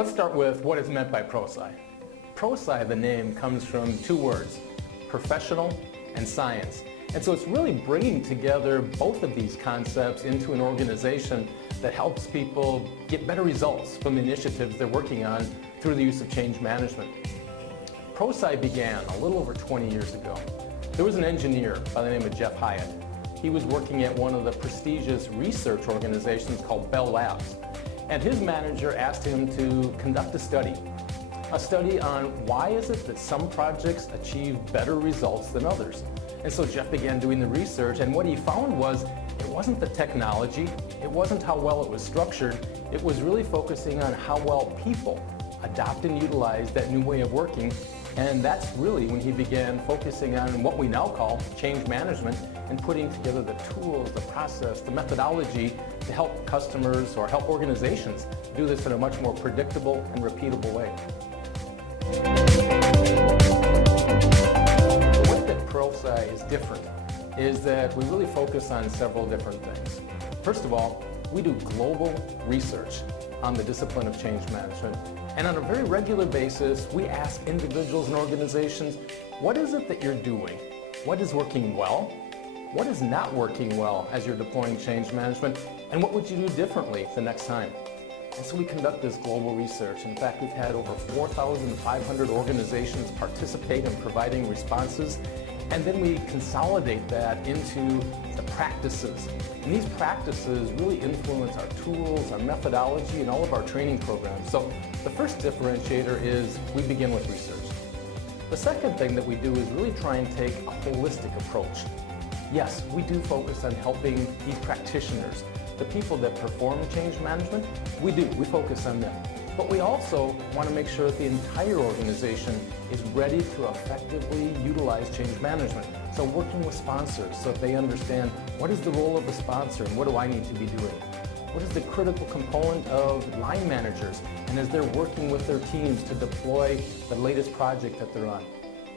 Let's start with what is meant by Prosci. Prosci, the name, comes from two words, professional and science. And so it's really bringing together both of these concepts into an organization that helps people get better results from the initiatives they're working on through the use of change management. Prosci began a little over 20 years ago. There was an engineer by the name of Jeff Hyatt. He was working at one of the prestigious research organizations called Bell Labs. And his manager asked him to conduct a study on why is it that some projects achieve better results than others. And so Jeff began doing the research, and what he found was it wasn't the technology, it wasn't how well it was structured, it was really focusing on how well people adopt and utilize that new way of working. And that's really when he began focusing on what we now call change management and putting together the tools, the process, the methodology to help customers or help organizations do this in a much more predictable and repeatable way. The way that Prosci is different is that we really focus on several different things. First of all, we do global research on the discipline of change management. And on a very regular basis, we ask individuals and organizations, what is it that you're doing? What is working well? What is not working well as you're deploying change management? And what would you do differently the next time? And so we conduct this global research. In fact, we've had over 4,500 organizations participate in providing responses. And then we consolidate that into the practices. And these practices really influence our tools, our methodology, and all of our training programs. So the first differentiator is we begin with research. The second thing that we do is really try and take a holistic approach. Yes, we do focus on helping these practitioners, the people that perform change management. We focus on them. But we also want to make sure that the entire organization is ready to effectively utilize change management. So working with sponsors so that they understand what is the role of the sponsor and what do I need to be doing? What is the critical component of line managers and as they're working with their teams to deploy the latest project that they're on?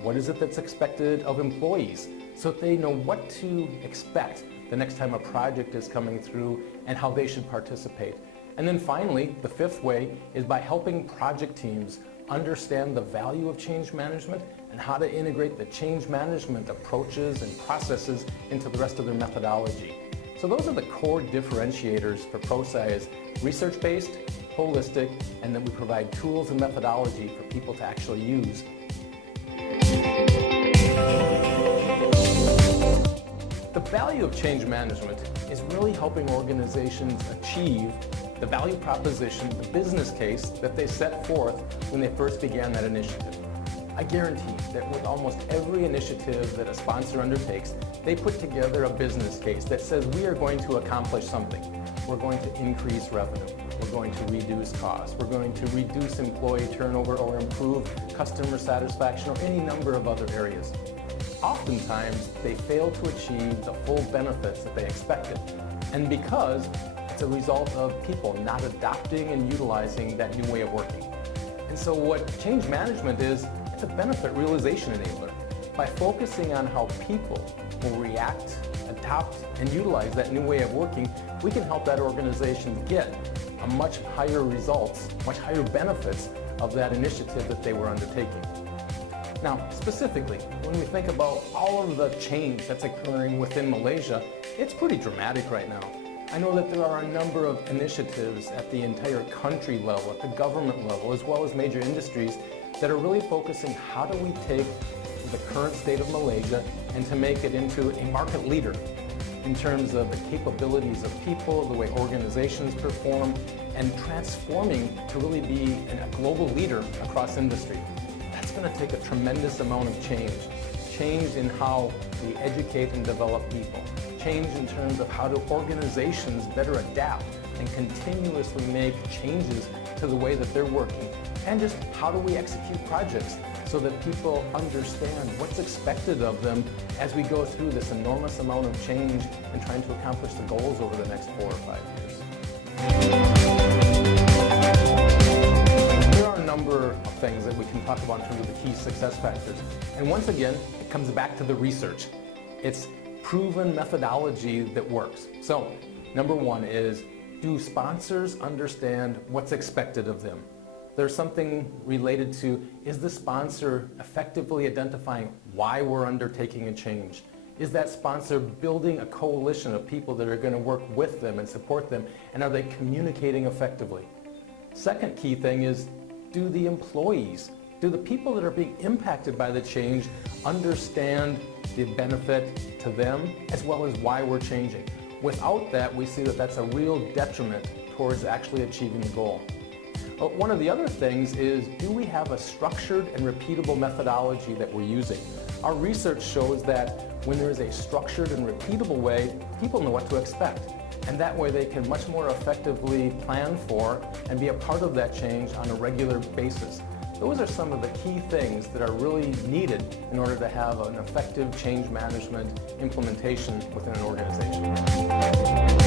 What is it that's expected of employees so that they know what to expect the next time a project is coming through and how they should participate? And then finally, the fifth way is by helping project teams understand the value of change management and how to integrate the change management approaches and processes into the rest of their methodology. So those are the core differentiators for Prosci: is research-based, holistic, and then we provide tools and methodology for people to actually use. The value of change management is really helping organizations achieve the value proposition, the business case that they set forth when they first began that initiative. I guarantee that with almost every initiative that a sponsor undertakes, they put together a business case that says we are going to accomplish something. We're going to increase revenue. We're going to reduce costs. We're going to reduce employee turnover or improve customer satisfaction or any number of other areas. Oftentimes, they fail to achieve the full benefits that they expected. And because it's a result of people not adopting and utilizing that new way of working. And so what change management is, it's a benefit realization enabler. By focusing on how people will react, adopt, and utilize that new way of working, we can help that organization get a much higher results, much higher benefits of that initiative that they were undertaking. Now, specifically, when we think about all of the change that's occurring within Malaysia, it's pretty dramatic right now. I know that there are a number of initiatives at the entire country level, at the government level, as well as major industries that are really focusing how do we take the current state of Malaysia and to make it into a market leader in terms of the capabilities of people, the way organizations perform, and transforming to really be a global leader across industry. That's going to take a tremendous amount of change in how we educate and develop people, change in terms of how do organizations better adapt and continuously make changes to the way that they're working, and just how do we execute projects so that people understand what's expected of them as we go through this enormous amount of change and trying to accomplish the goals over the next 4 or 5 years. There are a number of things that we can talk about in terms of the key success factors. And once again, it comes back to the research. It's proven methodology that works. So, number one is, do sponsors understand what's expected of them? There's something related to, is the sponsor effectively identifying why we're undertaking a change? Is that sponsor building a coalition of people that are going to work with them and support them? And are they communicating effectively? Second key thing is, do the employees, do the people that are being impacted by the change understand the benefit to them as well as why we're changing? Without that, we see that that's a real detriment towards actually achieving the goal. But one of the other things is, do we have a structured and repeatable methodology that we're using? Our research shows that when there is a structured and repeatable way, people know what to expect. And that way they can much more effectively plan for and be a part of that change on a regular basis. Those are some of the key things that are really needed in order to have an effective change management implementation within an organization.